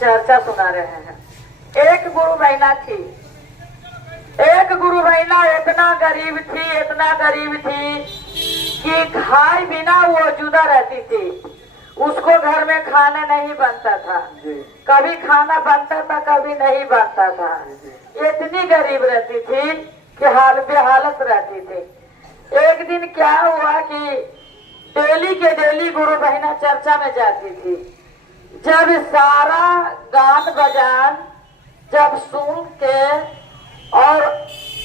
चर्चा सुना रहे हैं। एक गुरु बहना थी, एक गुरु बहना इतना गरीब थी कि खाए बिना वो जुदा रहती थी। उसको घर में खाना नहीं बनता था, कभी खाना बनता था कभी नहीं बनता था। इतनी गरीब रहती थी कि हाल बेहालत रहती थी। एक दिन क्या हुआ कि डेली के डेली गुरु बहना चर्चा में जाती थी। जब सारा गान बजान जब सुन के और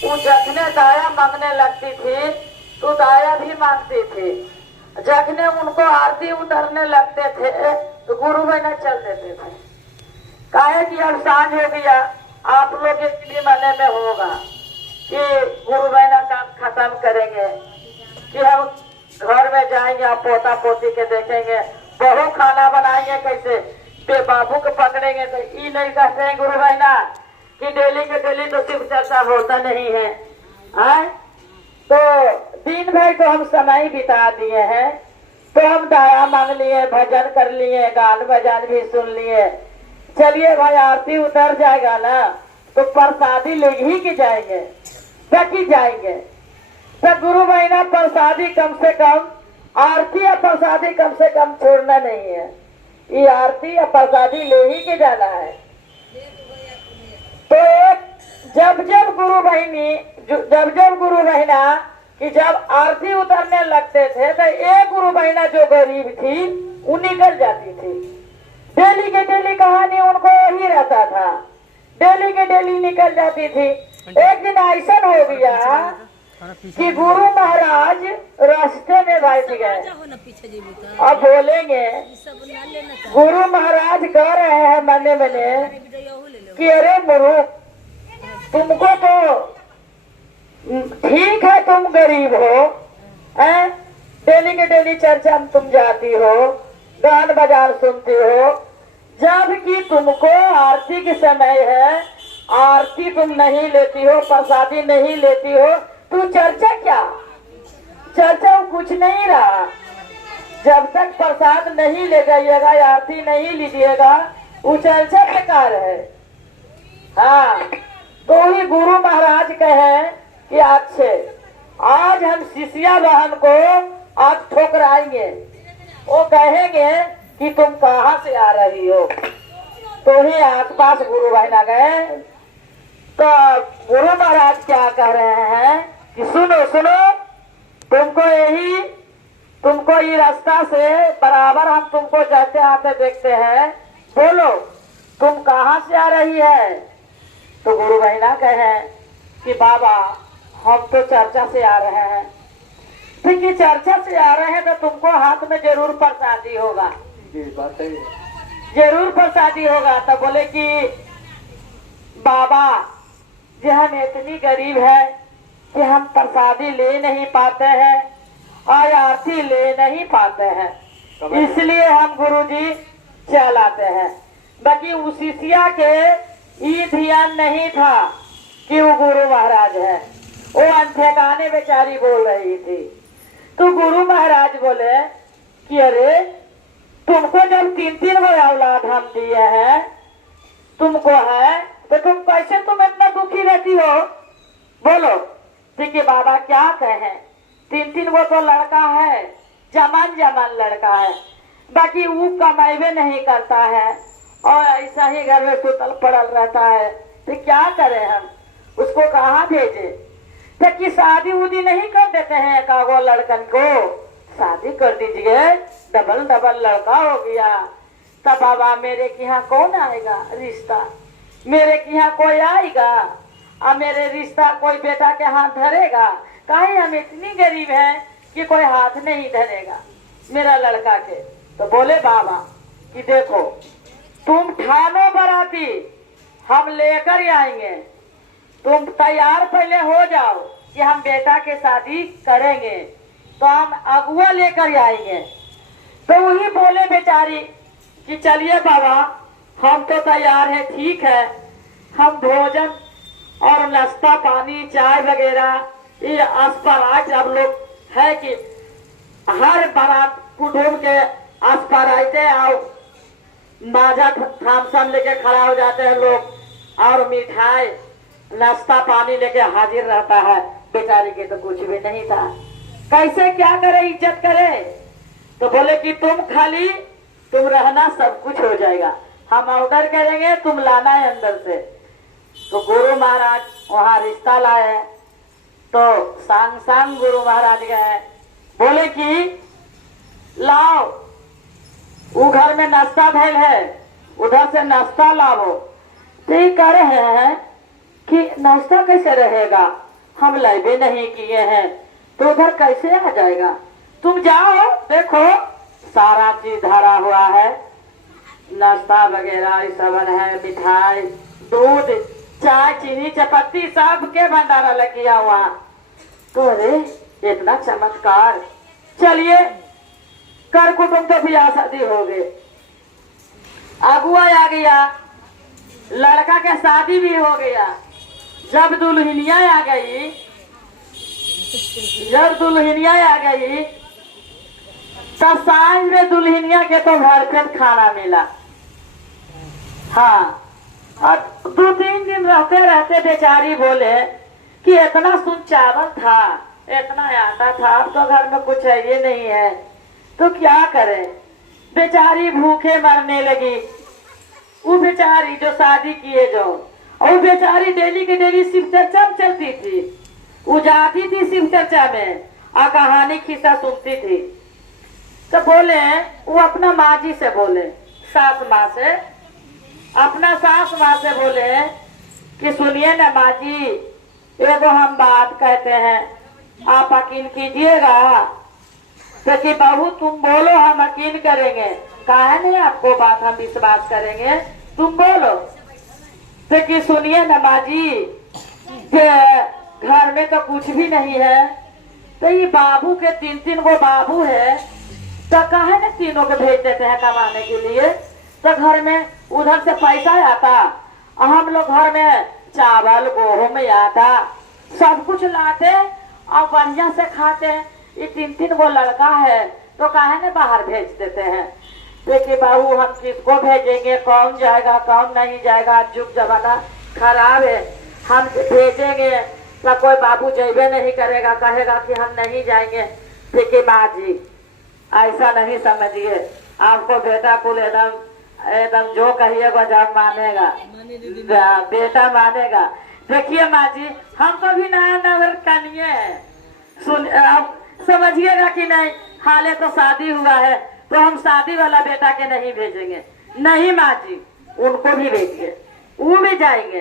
वो जखने दाया मांगने लगती थी तो दाया भी मांगती थी। जखने उनको आरती उतरने लगते थे तो गुरु बहना चल देते थे। काहे कि अब सांझ हो गया, आप लोग के लिए मने में होगा कि गुरु बहना काम खत्म करेंगे, कि हम घर में जाएंगे, आप पोता पोती के देखेंगे, बहू खाना बनाएंगे कैसे, पे बाबू को पकड़ेंगे। तो ये नहीं कहते हैं गुरु बहना कि डेली के डेली तो शिव चर्चा होता नहीं है। आए तो दिन भर तो हम समय बिता दिए हैं, तो हम दाया मांग लिए, भजन कर लिए, गान बजान भी सुन लिए। चलिए भाई आरती उतर जाएगा ना तो प्रसादी ले ही के जाएंगे, तक जाएंगे। तो गुरु बहना प्रसादी कम से कम, आरती या प्रसादी कम से कम छोड़ना नहीं है। ये आरती या प्रसादी ले ही के जाना है। तो जब जब गुरु बहना कि जब आरती उतरने लगते थे तो एक गुरु बहना जो गरीब थी वो निकल जाती थी। डेली के डेली कहानी उनको यही रहता था, डेली के डेली निकल जाती थी। एक दिन ऐसा हो गया कि गुरु महाराज रास्ते में बैठ गए। अब बोलेंगे, गुरु महाराज कह रहे हैं मने मने कि अरे मूर्ख, तुमको तो ठीक है तुम गरीब हो, डेली के डेली चर्चा में तुम जाती हो, गान बजान सुनती हो, जबकि तुमको आरती के समय है, आरती तुम नहीं लेती हो, प्रसादी नहीं लेती हो, तू चर्चा क्या, चर्चा कुछ नहीं रहा। जब तक प्रसाद नहीं ले जाइएगा, आरती नहीं लीजिएगा, वो चर्चा बेकार है। हाँ, तो ही गुरु महाराज कहे कि अच्छे आज हम शिष्या बहन को आज ठोकराएंगे। वो कहेंगे कि तुम कहाँ से आ रही हो, तो ही आसपास गुरु बहना गए। तो गुरु महाराज क्या कह रहे हैं कि सुनो सुनो, तुमको ये रास्ता से बराबर हम तुमको जाते आते देखते हैं, बोलो तुम कहाँ से आ रही है। तो गुरु बहना कहे कि बाबा हम तो चर्चा से आ रहे हैं। ठीक है, चर्चा से आ रहे हैं तो तुमको हाथ में जरूर प्रसादी होगा, जरूर प्रसादी होगा। तो बोले कि बाबा जी हम इतनी गरीब है कि हम प्रसादी ले नहीं पाते हैं और आरती ले नहीं पाते हैं, इसलिए हम गुरुजी चल आते हैं। बाकी उस शिष्या के ये ध्यान नहीं था कि वो गुरु महाराज है, वो अनठेकाने बेचारी बोल रही थी। तो गुरु महाराज बोले कि अरे तुमको जब 3-3 वो औलाद हम दिए हैं, तुमको है तो तुम कैसे तुम इतना दुखी रहती हो, बोलो। ठीक है बाबा क्या कहें, 3-3 वो तो लड़का है, जमान लड़का है, बाकी वो कमाइबे नहीं करता है और ऐसा ही घर में सुतल पड़ल रहता है। तो क्या करें हम, उसको कहाँ भेजे। तो कि शादी उदी नहीं कर देते हैं कागो लड़कन को, शादी कर दीजिए, डबल लड़का हो गया। तब बाबा मेरे के यहाँ कौन आएगा रिश्ता, मेरे के यहाँ कोई आएगा और मेरे रिश्ता कोई बेटा के हाथ धरेगा। कहीं हम इतनी गरीब हैं कि कोई हाथ नहीं धरेगा मेरा लड़का के। तो बोले बाबा कि देखो तुम ठानो बराती, हम लेकर आएंगे, तुम तैयार पहले हो जाओ कि हम बेटा के शादी करेंगे, तो हम अगुआ लेकर आएंगे। तो वही बोले बेचारी कि चलिए बाबा हम तो तैयार है, ठीक है, हम भोजन और नाश्ता पानी चाय वगैरह ये आसपास अब लोग है कि हर बारात कुटुंब के आसपास आते आओ माजा थामसम लेके खड़ा हो जाते हैं लोग और मिठाई नाश्ता पानी लेके हाजिर रहता है। बेचारी के तो कुछ भी नहीं था, कैसे क्या करे, इज्जत करे। तो बोले कि तुम खाली तुम रहना, सब कुछ हो जाएगा, हम ऑर्डर करेंगे, तुम लाना है अंदर से। तो गुरु महाराज वहां रिश्ता लाए, तो सांग सांग गुरु महाराज गए, बोले कि लाओ वो घर में नाश्ता भैल है, उधर से नाश्ता लाओ। तो ये कह रहे हैं कि नाश्ता कैसे रहेगा, हम लाइबे नहीं किए हैं, तो उधर कैसे आ जाएगा। तुम जाओ देखो सारा चीज धरा हुआ है, नाश्ता वगैरह सब है, मिठाई दूध चाय चीनी चपत्ती सब के भंडारा लग गया हुआ। तो अरे इतना चमत्कार, चलिए कर कुटुंब तो भी शादी हो गए, अगुआ आ गया, लड़का के शादी भी हो गया। जब दुल्हनिया आ गई, तब सांझ में दुल्हनिया के तो भरपेट खाना मिला। हाँ, और 2-3 दिन रहते रहते बेचारी बोले कि इतना सुन चावल था, इतना आटा था, अब तो घर में कुछ है ये नहीं है, तो क्या करें। बेचारी भूखे मरने लगी। वो बेचारी जो शादी किए जो, और बेचारी डेली के डेली शिव चर्चा में चलती थी, वो जाती थी शिव चर्चा में और कहानी खिस्सा सुनती थी। तो बोले वो अपना माँ जी से बोले, सास माँ से, अपना सास माँ से बोले कि सुनिए ना माँ जी, एगो हम बात कहते हैं, आप यकीन कीजिएगा। तो कि बहू तुम बोलो, हम यकीन करेंगे, काहे नहीं आपको बात हम विश्वास करेंगे, तुम बोलो। तो कि सुनिए ना माँ जी, घर में तो कुछ भी नहीं है, तो ये बाबू के 3-3 गो बाबू है, तो काहे न तीनों के भेज देते हैं कमाने के लिए। तो घर में उधर से पैसा आता, हम लोग घर में चावल गेहूं आटा सब कुछ लाते और बढ़िया से खाते। ये 3-3 गो लड़का है, तो काहे न बाहर भेज देते हैं। देखिए बाबू हम किसको भेजेंगे, कौन जाएगा कौन नहीं जाएगा, जुग जमाना खराब है, हम भेजेंगे तो कोई बाबू जेबे नहीं करेगा, कहेगा कि हम नहीं जाएंगे। देखिए माँ जी ऐसा नहीं समझिए, आपको बेटा को एकदम जो कहिएगा जब मानेगा, बेटा मानेगा। देखिए माँ जी हम तो भी नया नगर कनिए हैं, सुन आप समझिएगा कि नहीं, हाले तो शादी हुआ है, तो हम शादी वाला बेटा के नहीं भेजेंगे। नहीं माँ जी, उनको भी भेजिए, वो भी जाएंगे,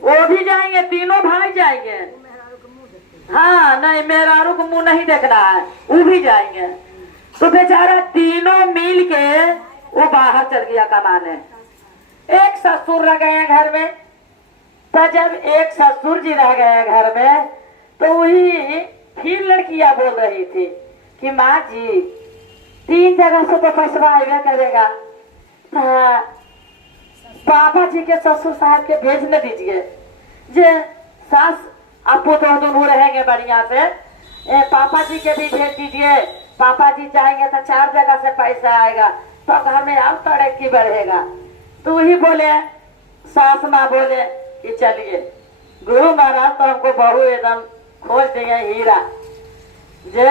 वो भी जाएंगे, तीनों भाई जाएंगे। हाँ नहीं, मेहरारू को मुंह नहीं देख रहा है, वो भी जाएंगे। तो बेचारा तीनों मिल के वो बाहर चल गया कमाने। एक ससुर रह गए घर में। तो जब एक ससुर जी रह गए घर में, तो वही फिर लड़कियां बोल रही थी कि माँ जी 3 जगह से तो पैसा आएगा करेगा, पापा जी के ससुर साहब के भेज न दीजिए, जे सास आपको तो दोनों रहेंगे बढ़िया से, पापा जी के भी भेज दीजिए, पापा जी जाएंगे तो 4 जगह से पैसा आएगा, तो घर में और तरक्की बढ़ेगा। तो वही बोले, सास माँ बोले कि चलिए गुरु महाराज तो हमको बहू एकदम खोज देंगे हीरा, जे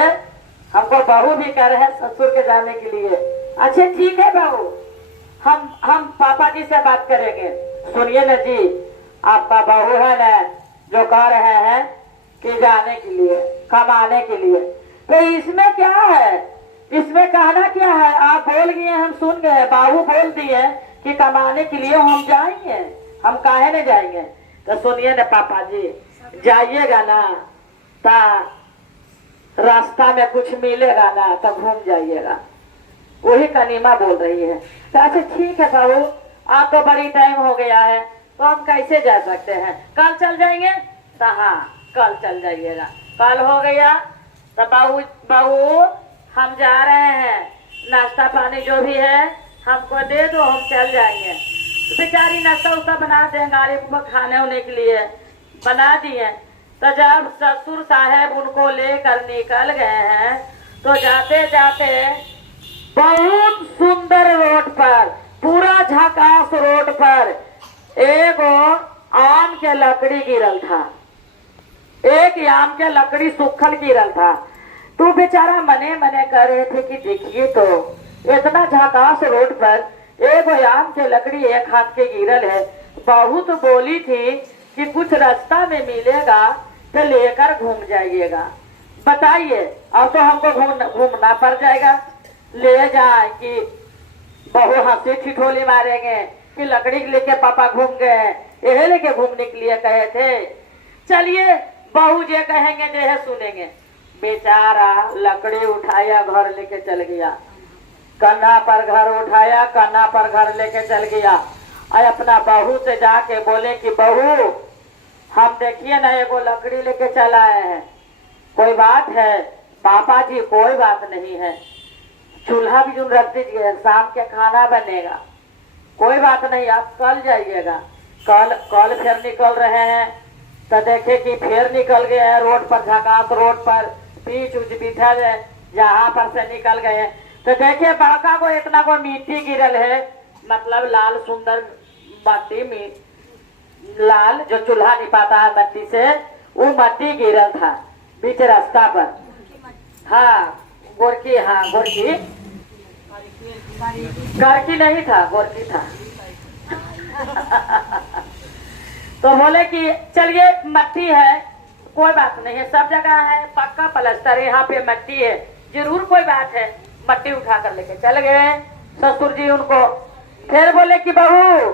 हमको बहू भी कर रहे हैं ससुर के जाने के लिए। अच्छा ठीक है बहू, हम पापा जी से बात करेंगे। सुनिए न जी, आपका बहू है न जो कह रहे हैं कि जाने के लिए, कमाने के लिए, तो इसमें क्या है, इसमें कहना क्या है। आप बोल गए, हम सुन गए, बाबू बोल दिए कि कमाने के लिए हम जाएंगे, हम काहे न जाएंगे। तो सुनिए न पापा जी, जाइएगा ना तो रास्ता में कुछ मिलेगा ना तो घूम जाइएगा। वही कनीमा बोल रही है। तो अच्छा ठीक है बाबू, आप तो बड़ी टाइम हो गया है, तो हम कैसे जा सकते हैं, कल चल जाएंगे। तो हाँ कल चल जाइएगा। कल हो गया तो बाबू हम जा रहे हैं, नाश्ता पानी जो भी है हमको दे दो, हम चल जाएंगे। तो बेचारी नाश्ता उस्ता बना दें, गाड़ी को खाने होने के लिए बना दिए। तो जब ससुर साहब उनको लेकर निकल गए हैं, तो जाते जाते बहुत सुंदर रोड पर पूरा झकास रोड पर एक आम के लकड़ी गिरल था, एक आम के लकड़ी सूखल गिरल था। तू बेचारा मने मने कर रहे थे कि देखिए तो इतना झकास रोड पर एक आम के लकड़ी एक हाथ के गिरल है। बहू तो बोली थी कि कुछ रास्ता में मिलेगा तो लेकर घूम जाइएगा। बताइए अब तो हमको घूमना पड़ जाएगा। ले जाए कि बहू हंसी ठिठोली मारेंगे कि लकड़ी लेके पापा घूम गए, यही लेके घूमने के लिए कहे थे। चलिए बहू जे कहेंगे जे सुनेंगे। बेचारा लकड़ी उठाया घर लेके चल गया, कन्हा पर घर उठाया, कन्हा पर घर लेके चल गया। और अपना बहू से जाके बोले कि बहू हम देखिए ना एगो लकड़ी लेके चल आए हैं, कोई बात है? पापा जी कोई बात नहीं है, चूल्हा भी जो रख दीजिए, शाम के खाना बनेगा, कोई बात नहीं, आप कल जाइएगा। कल फिर निकल रहे हैं तो देखे कि फिर निकल गए हैं रोड पर, झकास रोड पर बीच उच बिठल है, जहाँ पर से निकल गए तो देखे बड़का को इतना को मिट्टी गिरल है, मतलब लाल सुंदर मट्टी में, लाल जो चूल्हा निपाता है मट्टी से, वो मट्टी गिरल था बीच रास्ता पर। हाँ गोरकी, हाँ गोरकी, करकी नहीं था, गोरकी था। तो बोले कि चलिए मट्टी है, कोई बात नहीं है, सब जगह है पक्का प्लास्टर, यहाँ पे मट्टी है, जरूर कोई बात है। मट्टी उठा कर लेके चल गए ससुर जी उनको। फिर बोले कि बहू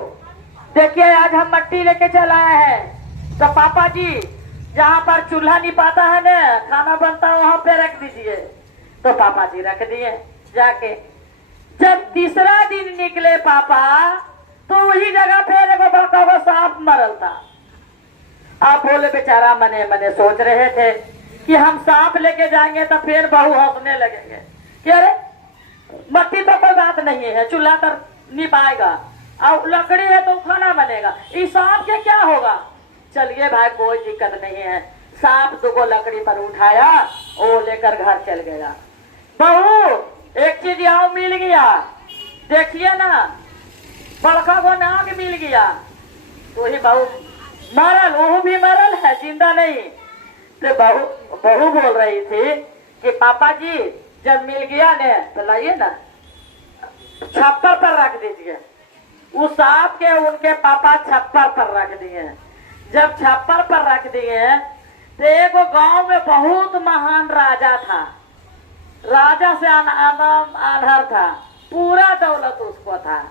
देखिए आज हम मट्टी लेके चल आए हैं, तो पापा जी जहाँ पर चूल्हा निपाता है ना, खाना बनता है, वहां पे रख दीजिए। तो पापा जी रख दिए जाके। जब तीसरा दिन निकले पापा तो वही जगह फिर एगो बड़का वो सांप मरल था। आप बोले बेचारा मने मने सोच रहे थे कि हम सांप लेके जाएंगे तो फिर बहू हंसने लगेंगे कि अरे मट्टी तो कोई बात नहीं है, चूल्हा तो नहीं पाएगा, और लकड़ी है तो खाना बनेगा, इस सांप के क्या होगा? चलिए भाई कोई दिक्कत नहीं है। सांप दुगो लकड़ी पर उठाया, वो लेकर घर चल गया। बहू एक चीज यहाँ मिल गया, देखिए ना बड़का को नाग मिल गया। तो ही बहू मरल, वो भी मरल है, जिंदा नहीं। तो बहू बोल रही थी कि पापा जी जब मिल गया ने तो लाइए ना छप्पर पर रख दीजिए। उस सांप के उनके पापा छप्पर पर रख दिए। जब छप्पर पर रख दिए तो एक गांव में बहुत महान राजा था, राजा से आनहर था, पूरा दौलत उसको था।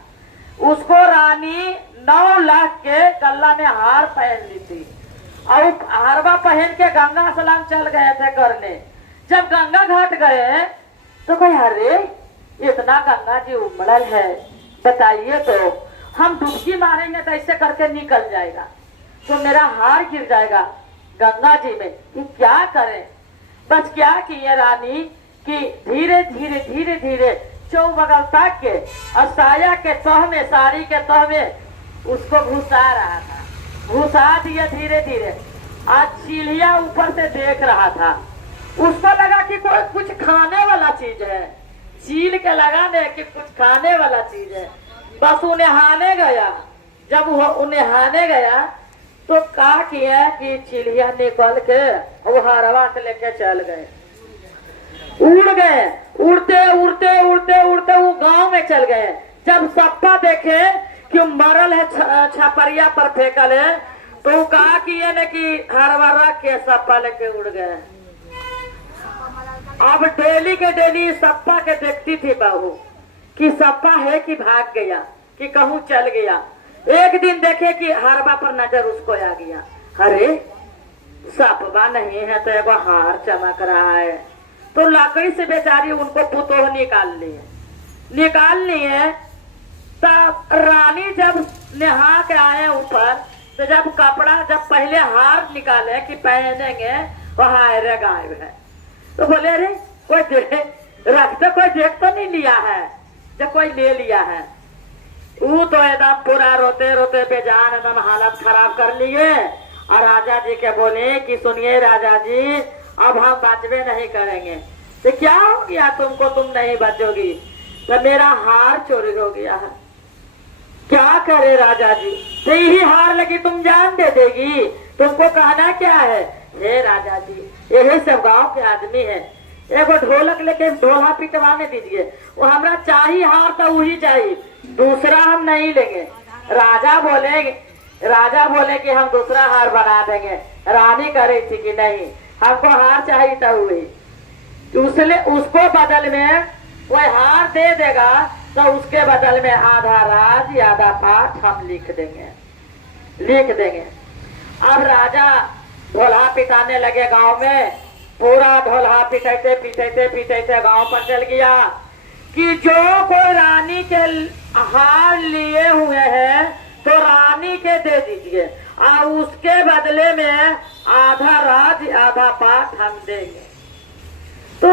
उसको रानी 9 लाख के गल्ला में हार पहन ली थी, और हारवा पहन के गंगा स्नान चल गए थे करने। जब गंगा घाट गए तो कहे अरे इतना गंगा जी उमड़ल है, बताइए तो हम डुबकी मारेंगे तो ऐसे करके निकल जाएगा, तो मेरा हार गिर जाएगा गंगा जी में, कि क्या करें? बस क्या किए रानी कि धीरे धीरे धीरे धीरे चौबगल तक के और साया के तह में, साड़ी के तह में उसको घुसा रहा था, घुसा दिया धीरे धीरे। आज चिड़िया ऊपर से देख रहा था, उसको लगा कि कोई कुछ खाने वाला चीज है, चील के लगा ने कि कुछ खाने वाला चीज है। बस उन्हें हाने गया। जब वो उन्हें हाने गया तो कहा किया कि चिड़िया निकल के वो हरवा से लेके चल गए, उड़ गए, उड़ते उड़ते उड़ते उड़ते वो गांव में चल गए। जब सप्पा देखे कि मरल है, छपरिया पर फेंकल है, तो कहा कि ये न कि हरवा रख के सप्पा लेके उड़ गए। अब डेली के डेली सप्पा के देखती थी बहू कि सप्पा है कि भाग गया, कि कहूँ चल गया। एक दिन देखे कि हरवा पर नजर उसको आ गया, अरे सपवा नहीं है तो एगो हार चमक रहा है। तो लकड़ी से बेचारी उनको पुतोह निकाल लिए। तब रानी जब नहा के आए ऊपर, तो जब कपड़ा जब पहले हार निकाले कि पहनेंगे, वो हारे गायब है। तो बोले अरे कोई रखते कोई देख तो नहीं लिया है, जब कोई ले लिया है। वो तो एकदम पूरा रोते रोते बेजान एकदम हालत खराब कर लिए, और राजा जी के बोले कि सुनिए राजा जी अब हम बचबे नहीं करेंगे। तो क्या हो गया तुमको, तुम नहीं बचोगी? तो मेरा हार चोरी हो गया है। क्या करे राजा जी, तो यही हार लगी तुम जान दे देगी, तुमको कहना क्या है? हे राजा जी, यही सब गांव के आदमी है, एगो ढोलक लेके ढोला पिटवाने दीजिए, वो हमरा चाहिए हार तो वही चाहिए, दूसरा हम नहीं लेंगे। राजा बोले कि हम दूसरा हार बना देंगे। रानी कह रही थी कि नहीं, हमको हार चाहिए तो वही, उसको बदल में कोई हार दे देगा तो उसके बदल में आधा राज आधा पाठ हम लिख देंगे। अब राजा ढोला पिटाने लगे गांव में, पूरा ढोला पिटाते गांव पर चल गया कि जो कोई रानी के हार लिए हुए हैं तो रानी के दे दीजिए और उसके बदले में आधा राज आधा पाठ हम देंगे। तो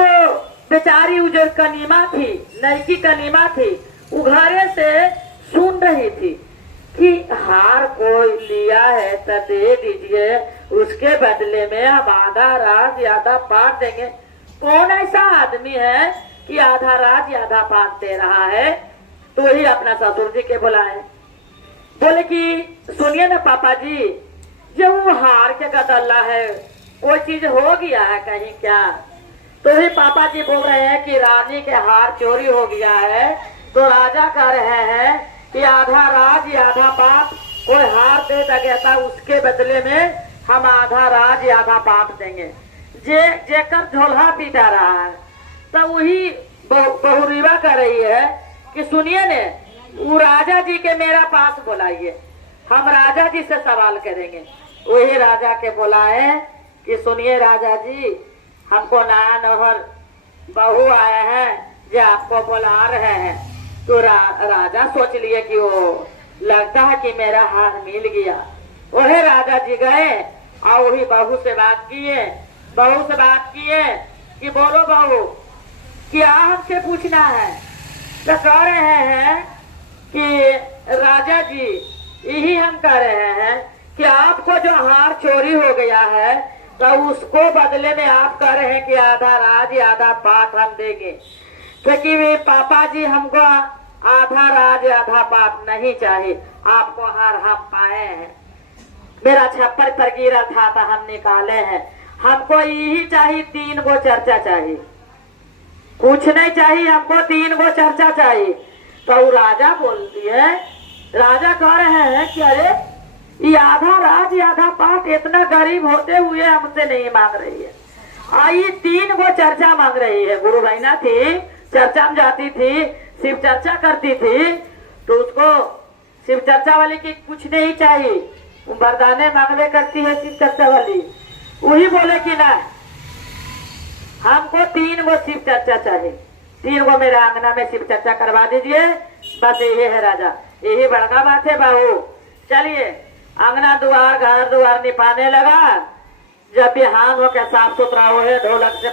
बेचारी जो कनीमा थी, नईकी कनीमा थी, उघारे से सुन रही थी कि हार कोई लिया है तो दे दीजिए, उसके बदले में हम आधा राज आधा पाठ देंगे। कौन ऐसा आदमी है कि आधा राज आधा पाठ दे रहा है? तो ही अपना ससुर जी के बुलाए, बोले कि सुनिए ना पापा जी, जो वो हार के गदल्ला है कोई चीज हो गया है कहीं क्या? तो ही पापा जी बोल रहे हैं कि रानी के हार चोरी हो गया है, तो राजा कह रहे हैं कि आधा राज आधा पाठ कोई हार दे देगा उसके बदले में हम आधा राज आधा पाठ देंगे। जेकर झोला पीटा रहा है तो वही बहुरीवा कर रही है कि सुनिए ने, वो राजा जी के मेरा पास बुलाइए, हम राजा जी से सवाल करेंगे। वही राजा के बुलाए कि सुनिए राजा जी, हमको नया नौहर बहू आए हैं जो आपको बुला रहे हैं। तो राजा सोच लिए कि वो लगता है कि मेरा हार मिल गया। वही राजा जी गए और वही बहू से बात किए कि बोलो बहू, क्या हमसे पूछना है? तो कह रहे हैं कि राजा जी, यही हम कह रहे हैं कि आपको जो हार चोरी हो गया है तो उसको बदले में आप कह रहे हैं कि आधा राज आधा पाठ हम देंगे, क्योंकि पापा जी हमको आधा राज आधा पाठ नहीं चाहिए, आपको हार हम पाए हैं, मेरा छप्पर पर गिरा था तो हम निकाले हैं, हमको यही चाहिए, 3 गो चर्चा चाहिए, कुछ नहीं चाहिए, हमको 3 गो चर्चा चाहिए। तो राजा बोलती है, राजा कह रहे हैं कि अरे ये आधा राज आधा पाठ इतना गरीब होते हुए हमसे नहीं मांग रही है, आई 3 गो चर्चा मांग रही है। गुरु बहना थी, चर्चा में जाती थी, शिव चर्चा करती थी, तो उसको शिव चर्चा वाली की कुछ नहीं चाहिए, वरदाने मांगवे करती है शिव चर्चा वाली। वही बोले कि ना, हमको 3 गो शिव चर्चा चाहिए, 3 गो मेरे आंगना में शिव चर्चा करवा दीजिए, बस यही है राजा, यही बड़का बात है बहू। चलिए आंगना द्वार घर द्वार निपाने लगा, जब बिहान हो के साफ सुथरा हो है, ढोलक से